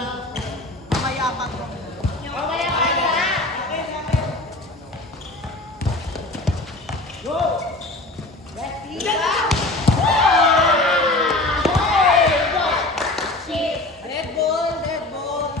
Mamayabang ko. Mamayabang ka! Go! Let's go! Red ball, red ball.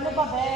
Ano ba, be?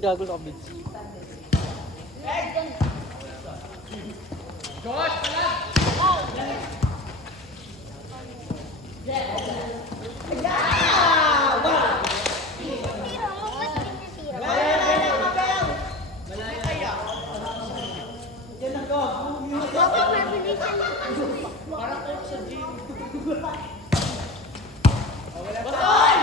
Gago sa kabits. Josh, pala! Parang coach sa gym. Basoy!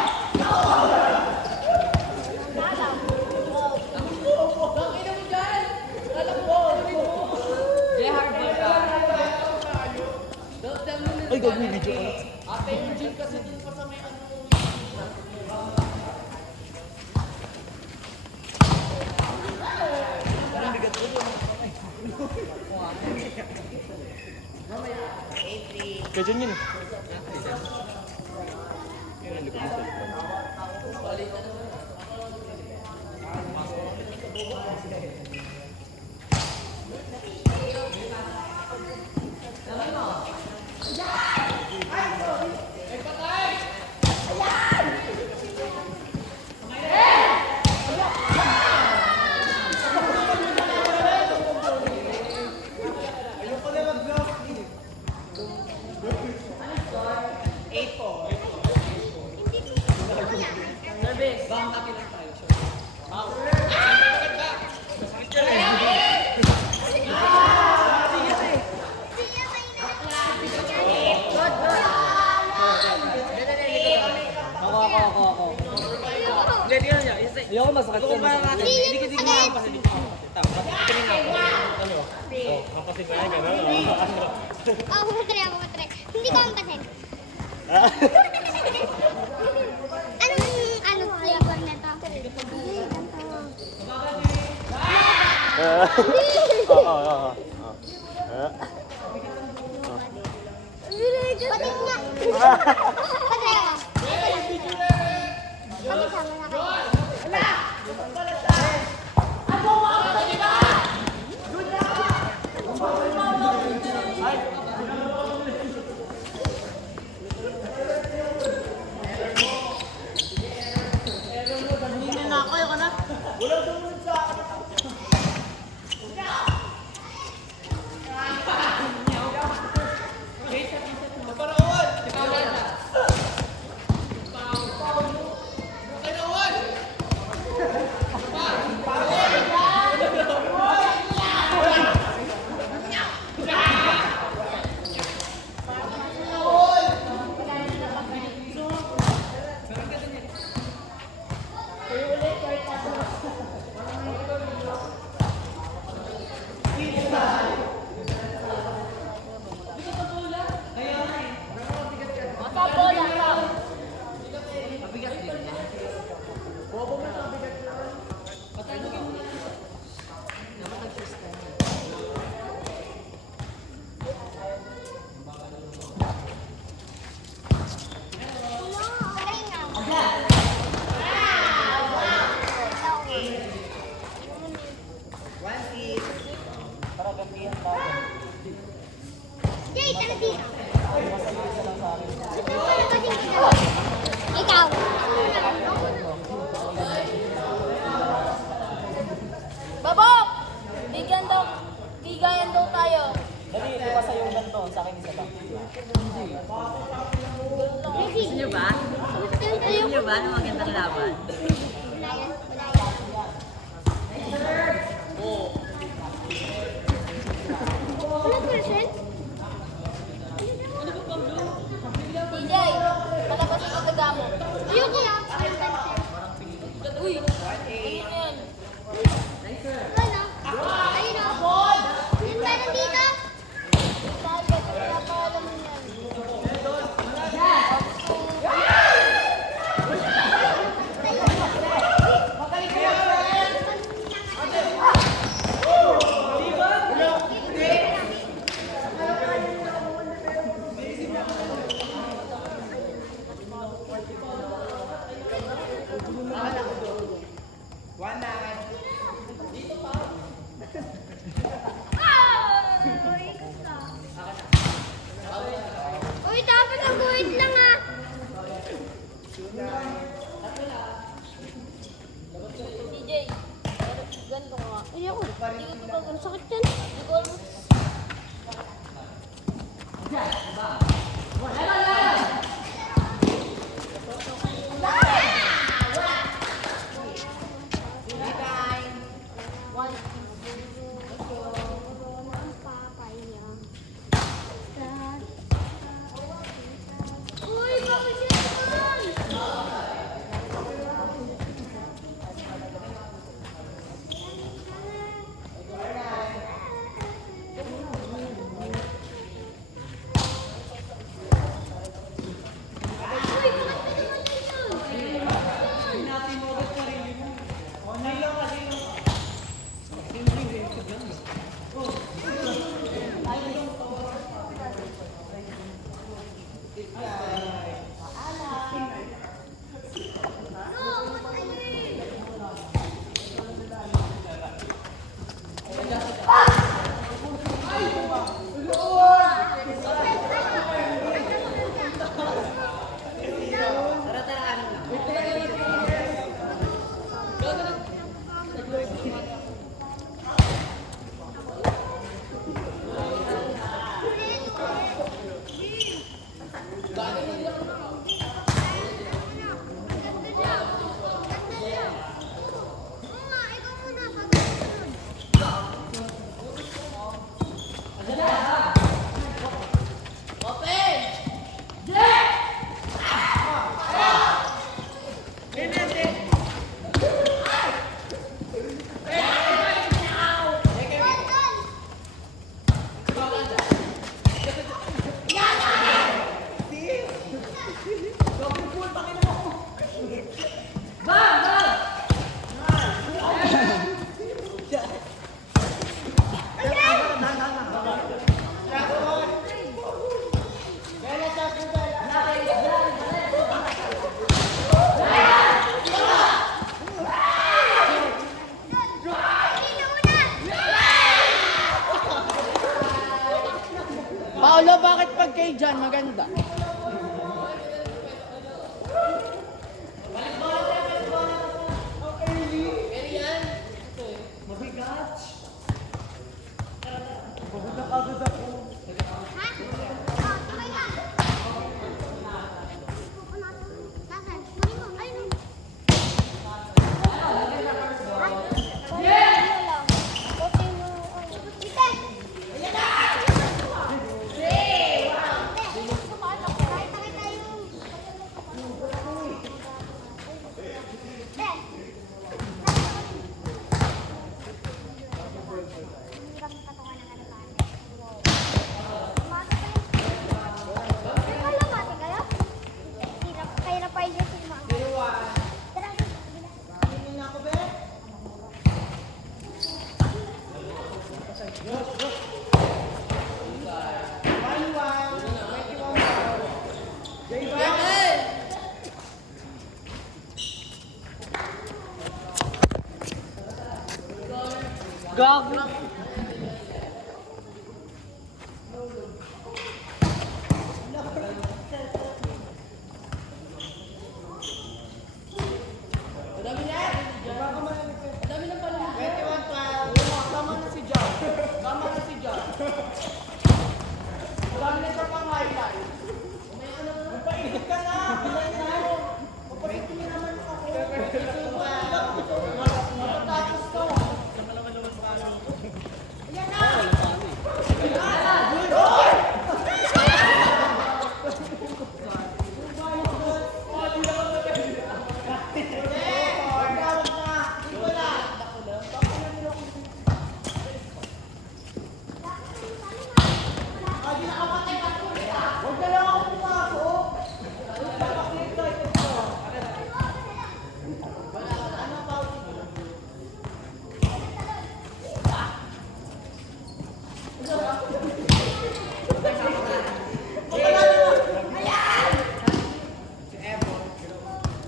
Ay, gagawin video ko. Ate yung gym kasi dun pa sa may ano. Parang bigat ko dun. Kaya dyan yun. Yan, likod mo sa likod. Ako. Ayoko masakit ka. Hindi ko kasi dito. Ako matry. Hindi ko ampasin. Anong flavor na to? Oo. Patik nga. Patry ako. Pagsama na kayo. Jay, tara dito. Ikaw. Babok! Bigayan daw tayo. Dali, iwas sa'yo yung ganito. Sa akin isa lang. Gusto nyo ba? Gusto nyo ba ng magandang laban? Ano person? DJ, palabas ang kataga mo. Ayoko. Uy, ano yan? Ano? Ayun o. Yung meron dito? Bakit? Napakalam mo yan. Uy, dapat ang guhit lang ah. DJ, ganito nga. Ayoko. Hindi ko ba Ang sakit yan. Hindi ko alam. Uy, bakit yan? Paolo, bakit pag kay John maganda? Gago. Madami na! Madami na pala. 21-12. Tama na si John. Tama na si John. Madami na siya pang highlight. May ano na. Magpainit ka na! Bilay na! Magpainit mo naman ako. Matatapos to. Ayan na!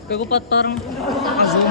Kagupat parang naka-zoom.